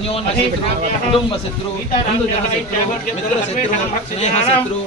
अन्योन्य शत्रु कुटुंब शत्रु बंधुजन शत्रु मित्र शत्रु स्नेह शत्रु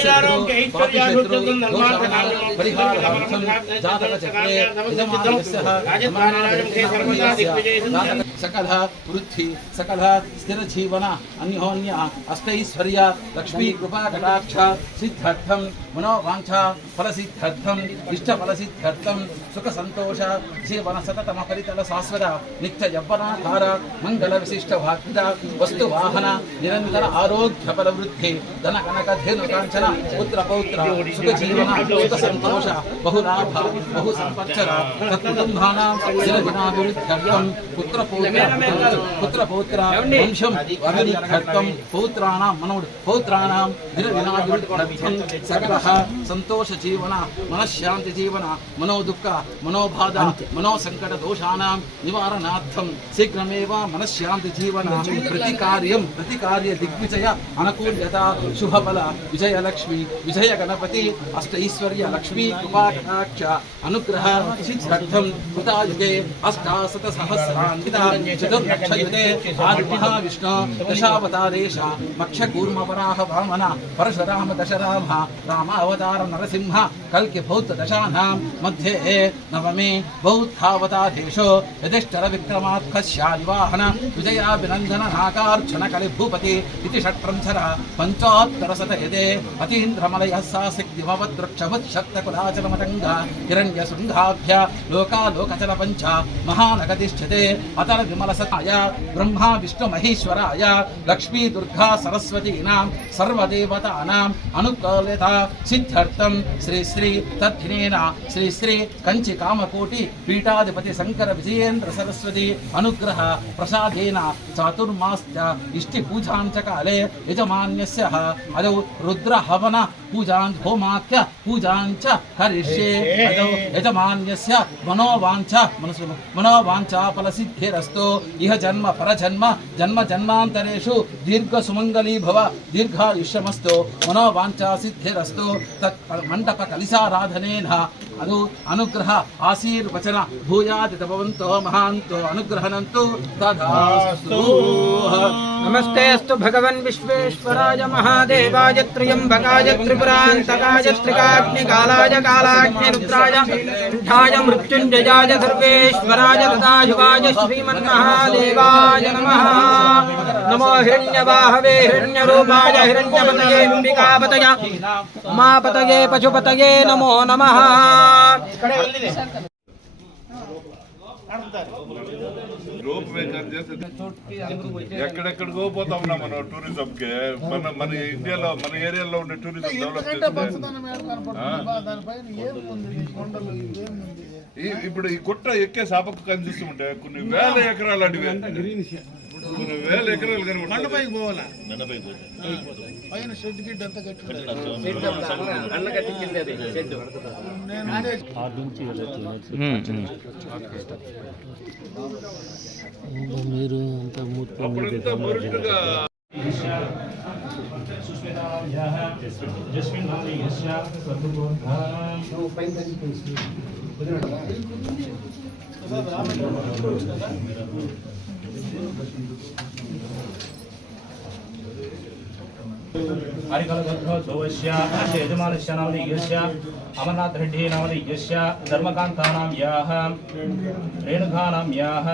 शत्रु पापी शत्रु दोषाणां परिहारार्थं जातक चक्रे यजमानस्य सकल वृद्धि सकल स्थिर जीवन अन्योन्य अष्टैश्वर्य लक्ष्मी कृपा कटाक्ष सिद्ध्यर्थं मनोवांछा फलसिद्ध्यर्थं इष्ट फलसिद्ध्यर्थं सुख संतोष जीवन सततम परितल शाश्वत नित्य यौवनाधार मंगल विशिष्ट भाग्यता वस्तु वाहन निरंतर आरोग्य फल वृद्धि धन कनक धेनु कांचन पुत्र पौत्र सुख जीवन सुख संतोष बहुलाभ बहु संपत्सर तत्कुटुंबानां चिरदिनाभिवृद्ध्यर्थं पुत्र पौत्र वंशं अभिवृद्ध्यर्थं पौत्राणां पौत्राणां चिरदिनाभिवृद्ध्यर्थं सकलः संतोष जीवन मनश्शांति जीवन मनोदुःख मनोबाधा मनोसंकट दोषाणां निवारणार्थं शीघ्रमेव मनश्शांति जीवन प्रतिकार्य दिग्विजय अनुकूल्यता शुभफल विजयलक्ष्मी विजय गणपति अष्टैश्वर्य लक्ष्मी कृपा कटाक्ष अनुग्रह सिद्ध्यर्थं कृतायुगे अष्टाशतसहस्रान्विता चतुर्लक्षयुते आदित्यः विष्णु दशावतारेश मक्षकूर्मवराह वामन परशुराम दशराम रामावतार नरसिंह कल्कि बौद्ध दशानां मध्ये नवमे बौद्धावतारेषु यधिष्ठिर विक्रमार्कस्यादिवाहन विजयाभिनन्दन नागार्जुन कलिभूपति इति षट्रंसर पञ्चोत्तरशतयते अतीन्द्रमलयः सा शक्तिमवद्वृक्षवत् शक्तकुलाचलमतङ्ग हिरण्यशृङ्गाभ्य लोकालोकचल पञ्च महानगतिष्ठते अतर विमलसताय ब्रह्मा विष्णुमहेश्वराय लक्ष्मी दुर्गा सरस्वतीनां सर्वदेवतानाम् अनुकूलता सिद्ध्यर्थं श्री श्री तद्धिनेन श्री श्री कंचि कामकोटि पीठाधिपति शंकर विजयेन्द्र सरस्वती अनुग्रह प्रसादेन चातुर्मास्य इष्टि पूजां च काले यजमान्यस्य अदौ रुद्र हवन पूजां होमाख्य पूजां च करिष्ये अदौ यजमान्यस्य मनोवांछा फलसिद्धिरस्तु इह जन्म परजन्म जन्म जन्मान्तरेषु दीर्घ सुमंगली भव दीर्घायुष्यमस्तु मनोवांछा सिद्धिरस्तु तत् मंडप कलिसाराधनेन अदौ अनुग्रह आशीर्वचन भूयादित भवन्तो महान्तो अनुग्रहणन्तु तदास्तु। नमस्ते अस्तु भगवन् विश्वेश्वराय महादेवाय त्र्यंबकाय त्रिपुरान्तकाय त्रिकाग्निकालाय कालाग्निरुद्राय कंठाय मृत्युंजयाय सर्वेश्वराय तथायुवाय श्रीमन्महादेवाय नमः। नमो हिरण्यवाहवे हिरण्यरूपाय हिरण्यपतये अंबिकापतय उमापतये पशुपतये नमो नमः। ఎక్కడెక్కడికో పోతాం మనం టూరిజం కి మన ఇండియాలో మన ఏరియాలో ఉండే టూరిజం ఇప్పుడు ఈ గుట్ట ఎక్కే సాపకు కనిపిస్తుంటే కొన్ని వేల ఎకరాలు అడివి కొన్ని వేల ఎకరాలు కనబడి పోవాలా పైన షెడ్ గిడ్ అంతా మీరు అంతా మురుటుగా हरिकलगोत्रस्य यजमानस्य नामधेयस्य अमरनाथ रेड्डी नामधेयस्य धर्मकान्तानां याः रेणुकानां याः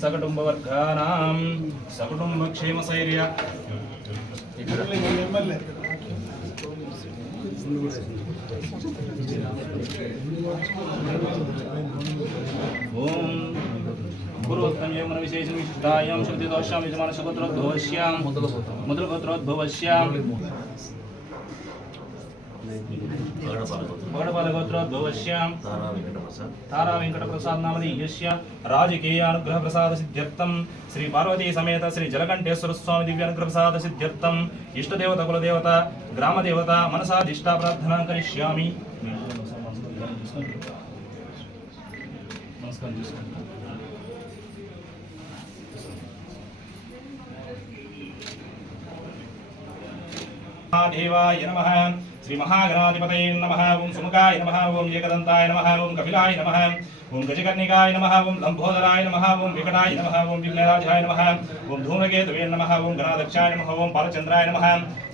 सकुटुम्बवर्गानां सकुटुम्बक्षेमशैर्य ओम पूर्वोत्तम मन विशेष विशिष्टायां श्रुति दोषां यजमान सुगोत्रोद्भवस्यां मुद्रगोत्रोद्भवस्यां भगडपालगोत्रोद्भवस्यां तारा वेंकटप्रसाद नामधेयस्य राजकीय अनुग्रह प्रसाद सिद्ध्यर्थं श्री पार्वती समेत श्री जलकंठेश्वर स्वामी दिव्य अनुग्रह प्रसाद सिद्ध्यर्थं इष्ट देवता कुल देवता ग्राम देवता मनसा दिष्टा प्रार्थना करिष्यामि। देवाय नमः श्री महागणाधिपतये नमः ओम सुमुखाय नमः ओम एकदंताय नमः ओम कपिलाय नमः ఓం గజకర్ణికాయ నమః ఓం లంబోదరాయ నమః ఓం వికటాయ నమః ఓం విఘ్నరాజాయ నమః ఓం ధూమకేతవే నమః ఓం గణాధ్యక్షాయ నమః ఓం పాలచంద్రాయ నమః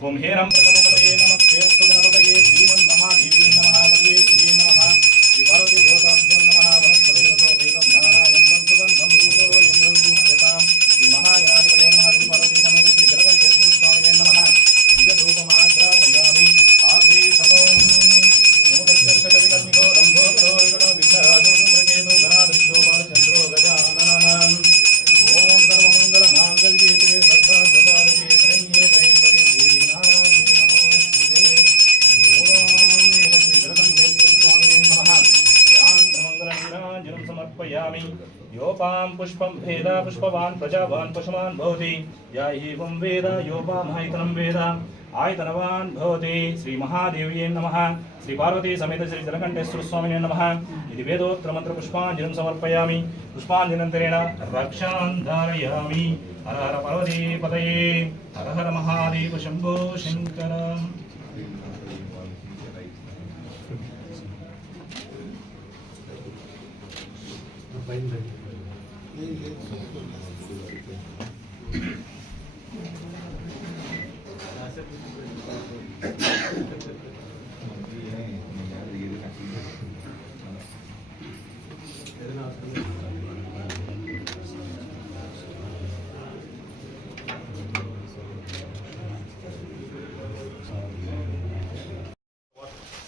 ఓం హేరం ప్రతపతయే నమస్తే గణపతయే శ్రీమన్ మహాదేవి నమః దేవీ శ్రీ నమః శ్రీ పార్వతీ దేవతాభ్యో నమః వనస్పతే రసో వేదం నారాయణం సుగంధం రూపో ఇంద్రరూపేతాం శ్రీ మహాగణాధిపతే నమః శ్రీ పార్వతీ సమేత శ్రీ జలకంఠేశ్వర స్వామినే నమః దివ్యధూపమాగ్రాపయామి ఆగ్రే సతోం నమోదర్శకర్ణికో లంబోదరో వికటో విఘ్నరాజో ధూమ్రకేతో గణాధ్యక్షో బాలచంద్రో గజాననః ఓం సర్వమంగళమాంగళ్యే శివే సర్వార్థసాధకే శరణ్యే త్రయంబకే దేవి నారాయణీ నమోస్తుతే ఓం శ్రీ జలకంఠేశ్వర స్వామినే నమః శాంతమంగళనీరాజనం సమర్పయామి योपां पुष्पं भेद पुष्पवान् प्रजावान् पशुमान् भवति या एवं वेद योपामायतनं वेद आयतनवान् भवति श्री महादेव्यै नमः श्री पार्वती समेत श्री जलकंठेश्वर स्वामिने नमः इति वेदोत्तर मंत्र पुष्पाञ्जलिं समर्पयामि पुष्पाञ्जलिनन्तरेण रक्षां धारयामि हर हर पार्वती पतये हर हर महादेव शंभो शंकर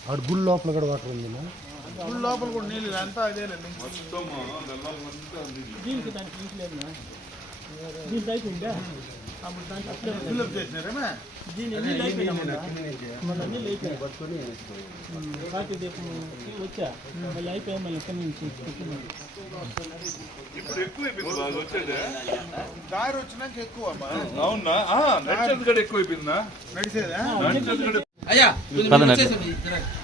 ఆడ గుడి లోపల కూడా వాటర్ ఉంది గుడి లోపల కూడా నీళ్ళు అంతా అదేనండి మొత్తం అంతా నీళ్ళు. దీనికి దానికి లింక్ లేదు దీని లైఫ్ ఉందా అప్పుడు దానికి అప్లై ఫిల్అప్ చేసినారేమే దీని నీళ్ళు అయిపోయినా మళ్ళీ నీళ్ళు అయిపోయాయి పార్టీ దీపం వచ్చా మళ్ళీ అయిపోయాయి మళ్ళీ ఎక్కడి నుంచి ఇప్పుడు ఎక్కువైపోయింది వాళ్ళు వచ్చేదే దారి వచ్చినాక ఎక్కువ అవునా నడిచేది కూడా ఎక్కువైపోయిందా నడిచేదా నడిచేది కూడా అయ్యా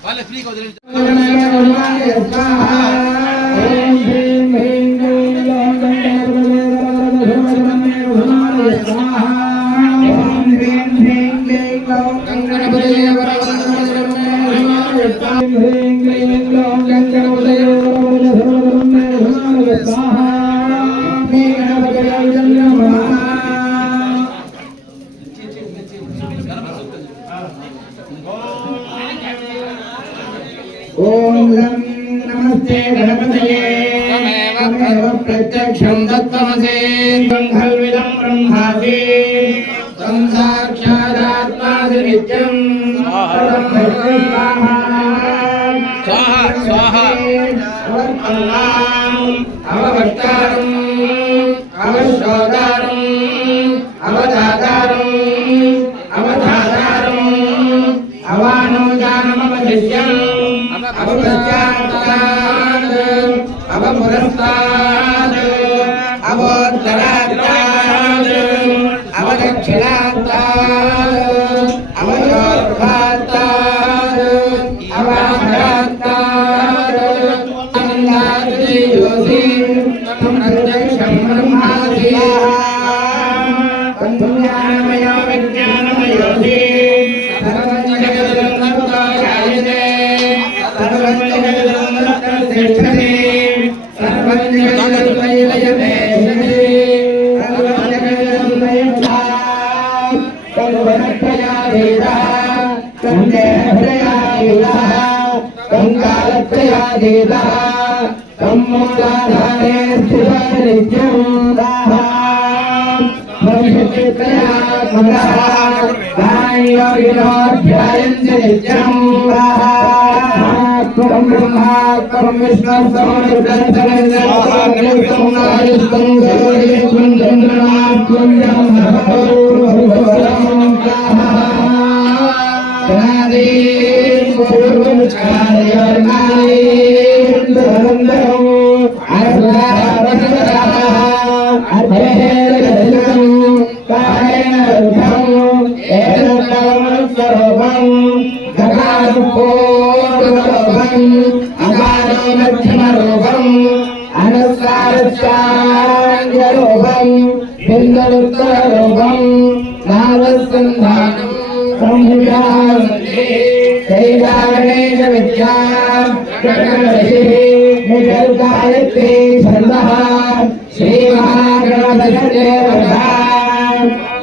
వాళ్ళ ఫ్రీగా వదిలేదు ओम नमस्ते गणपतये तमेव प्रत्यक्षं दत्तमसे ब्रह्मविदं ब्रह्मासि तं साक्षादात्मासि नित्यं स्वाहा स्वाहा अवभक्तारम् अवशोदारम् अवधातारम् अवधातारम् अवानोजानमवशिष्यम् अवपश्चात्तात् अवपुरस्तात् अवोत्तरात्तात् अवदक्षिणात्तात् अवयोर्भात्तात् अवाभरात्तात् अनन्दाद्रियोऽसि प्रत्यक्षं ब्रह्मासि पुण्यानमयो विज्ञानमयोऽसि सर्वं जगदन्ततो जायते गायत्री छन्दः श्रीमहागणपतये नमः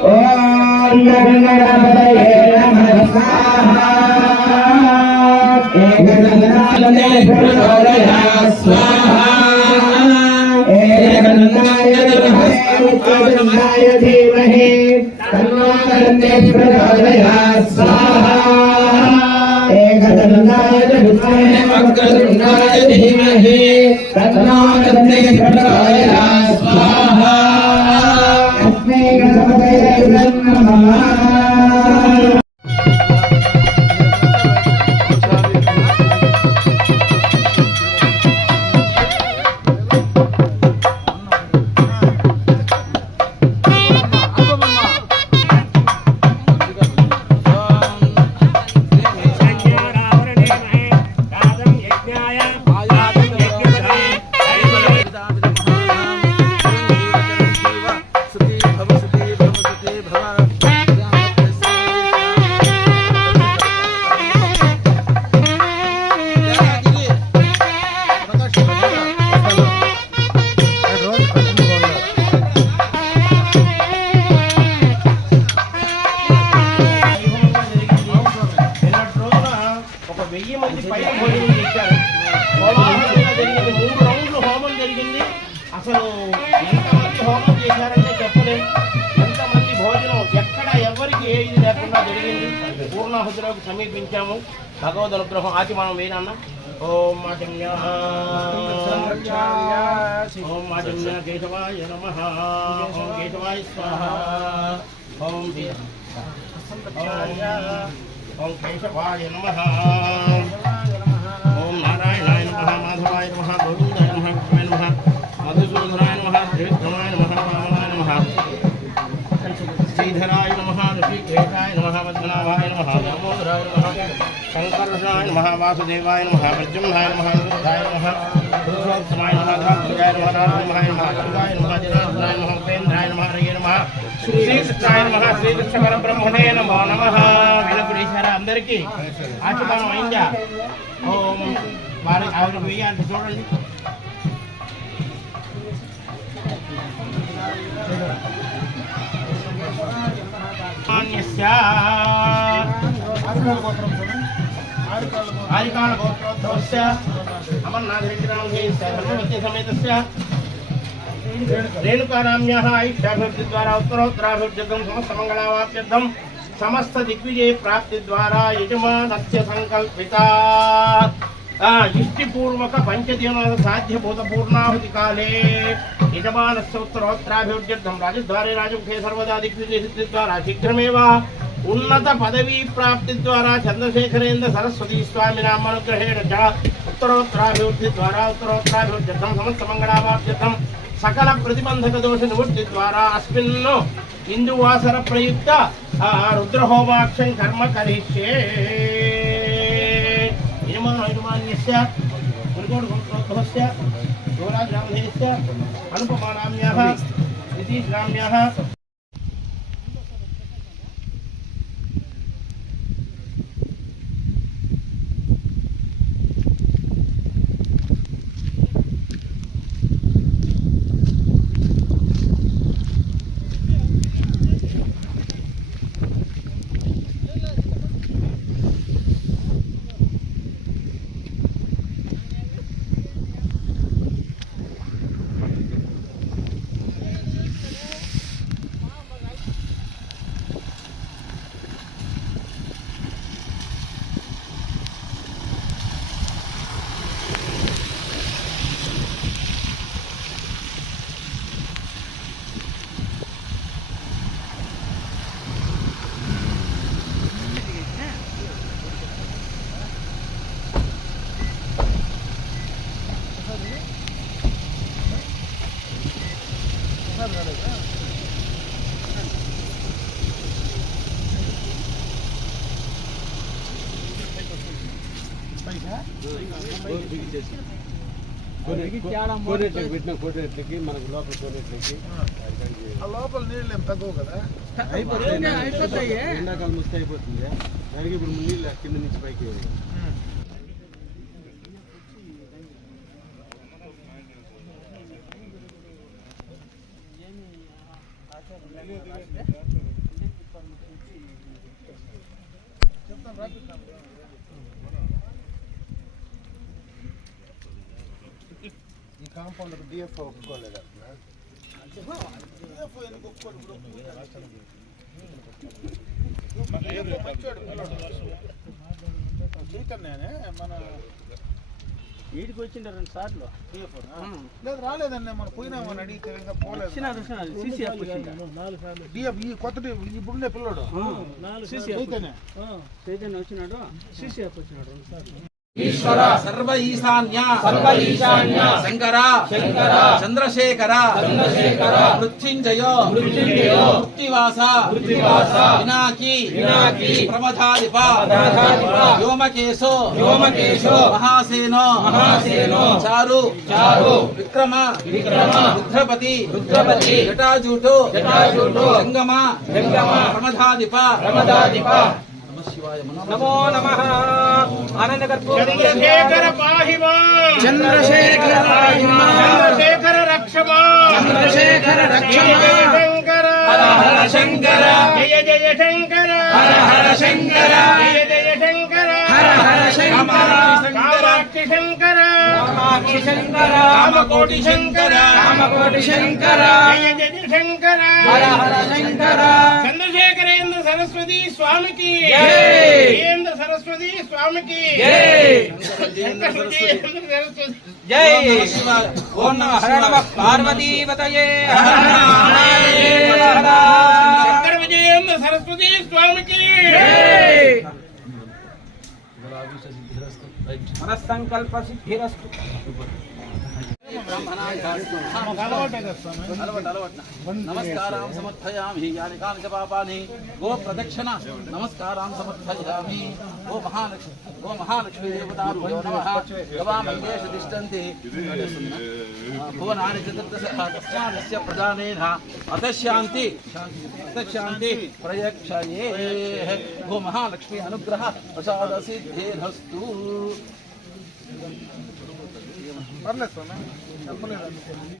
ॐ गणपतये नमः स्वाहा एकदन्ताय प्रचोदयात् स्वाहा एकदन्ताय नमः धीमहि तन्नो प्रचोदयात् स्वाहा एकदन्ताय वक्रतुण्डाय धीमहि तन्नो प्रचोदयात् स्वाहा तस्मै गणपतये नमः అసలు ఎంతమంది హోమం చేశారంటే చెప్పలేదు. ఎంతమంది భోజనం ఎక్కడ ఎవరికి ఏ ఇది లేకుండా జరిగింది. పూర్ణాహుతిలోకి సమీపించాము. భగవద్ అనుగ్రహం ఆచి మనం వేయనన్నా. ఓం మాటమ్య ఓం మాటమ్య కేశవాయ నమః ఓం కేశవాయ స్వాహ ఓం ఓం కేశవాయ నమః ఓం నారాయణాయ నమః మాధవాయ నమః గోవిందాయ నమః కృష్ణాయ నమః మధుసూదనాయ నమః త్రివిక్రమాయ నమః వామనాయ నమః శ్రీధరాయ నమః ఋషికేశాయ నమః పద్మనాభాయ నమః దామోదరాయ నమః శంకర్షాయ నమః వాసుదేవాయ నమః ప్రద్యుమ్నాయ నమః నిరుద్ధాయ నమః పురుషోత్తమాయ నమః గాంధీయాయ నమః రామాయ నమః శివాయ నమః జనార్దనాయ నమః ఉపేంద్రాయ నమః హరయే నమః శ్రీకృష్ణాయ నమః శ్రీకృష్ణ పరబ్రహ్మణే నమో నమః. వినకుడేశారా అందరికీ ఆచమనం అయిందా? ఓం వారి ఆవిడ వేయాలి చూడండి. ఆదికాల గోత్రోద్భవస్య అమర్నాథ సమేతస్య రేణుకానామ్యాః ఐష్యాభివృద్ధి ద్వారా ఉత్తరోత్తరాభివృద్ధిం సమస్త మంగళావాప్యర్థం సమస్త దిగ్విజయ ప్రాప్తి ద్వారా యజమానస్య సంకల్పిత ఇష్టిపూర్వక పంచదిన సాధ్యభూత పూర్ణాహుతి కాలే యజమానస్య ఉత్తరోత్తరాభివృద్ధ్యర్థం రాజద్వారే రాజముఖే సర్వదా దిగ్విజయ సిద్ధి ద్వారా శీఘ్రమేవ ఉన్నత పదవీ ప్రాప్తి ద్వారా చంద్రశేఖరేంద్ర సరస్వతీ స్వామి నామానుగ్రహేణ చ ఉత్తరోత్తరాభివృద్ధి ద్వారా ఉత్తరోత్తరాభివృద్ధ్యర్థం సమస్త మంగళావాప్యర్థం సకల ప్రతిబంధక దోష నివృత్తి ద్వారా అస్మిన్ ఇందువాసర ప్రయుక్త రుద్రహోమాక్షం కర్మ కరిష్యే. యజమాన్యస్య గురుగోడగోత్రోద్భవస్య యువరాజరామధేయస్య అనుపమానామ్యాః నితీష్రామ్యాః పెట్టిన కోటేట్లకి మనకు లోపల కోటేట్లకి లోపల నీళ్ళు ఏం తక్కువ కదా, అయిపోతాయి. ఎండాకాలం ముస్తే అయిపోతుంది. దానికి ఇప్పుడు నీళ్ళు కింద నుంచి పైకి కాంపౌండ్ డిఎఫ్ ఒప్పుకోలేదు చైతన్యనే మన వీడికి వచ్చిండ 2 సార్లు లేదు రాలేదండి మనం పోయినామని అడిగితే ఇంకా పోలేదు సిసిఎఫ్ డిఎఫ్ ఈ కొత్త ఇప్పుడుండే పిల్లడు చైతన్య చైతన్య వచ్చినాడు సిసిఎఫ్ వచ్చినాడు 2 సార్లు ఈశ్వర సర్వ ఈశాన్య శంకర చంద్రశేఖర మృత్యుంజయ మృత్యువాస వినాకి ప్రమథాధిప వ్యోమకేశో మహాసేనో చారు విక్రమ రుద్రపతి జటాజూటు జంగమ ప్రమథాధిప నమో నమః ఆనంద చంద్రశేఖర పాహిమాన్ చంద్రశేఖర చంద్రశేఖర రక్షమాన్ చంద్రశేఖర శంకర హర హర శంకర జయ జయ శంకర హర హర శంకర జయ జయ శంకర హర హర శంకర కామాక్షి శంకర కామాక్షి శంకర కామకోటి శంకర కామకోటి శంకర జయ జయ శంకర హర హర శంకర చంద్రశేఖరేంద్ర సరస్వతి స్వామికి జై. వీరేంద్ర సరస్వతి స్వామికి సరస్వతి జై ఓం నమః హర నమః పార్వతీపతయే శంకర విజయేంద్ర సరస్వతి స్వామికి మనస్సంకల్ప సిద్ధిరస్తు నమస్కారం సమర్పయామి యాని కాని చ పాపాని గో ప్రదక్షిణ నమస్కారం సమర్పయామి ఓ మహాలక్ష్మీ దేవతాభ్యో నమః గవామంగేష తిష్టంతి భువనాని చతుర్దశ తస్మాదస్య ప్రదానేన అతశాంతి ప్రయక్షయే గో మహాలక్ష్మీ అనుగ్రహ ప్రసాద సిద్ధిరస్తు పర్లేదు స్వామి చెప్పలేదు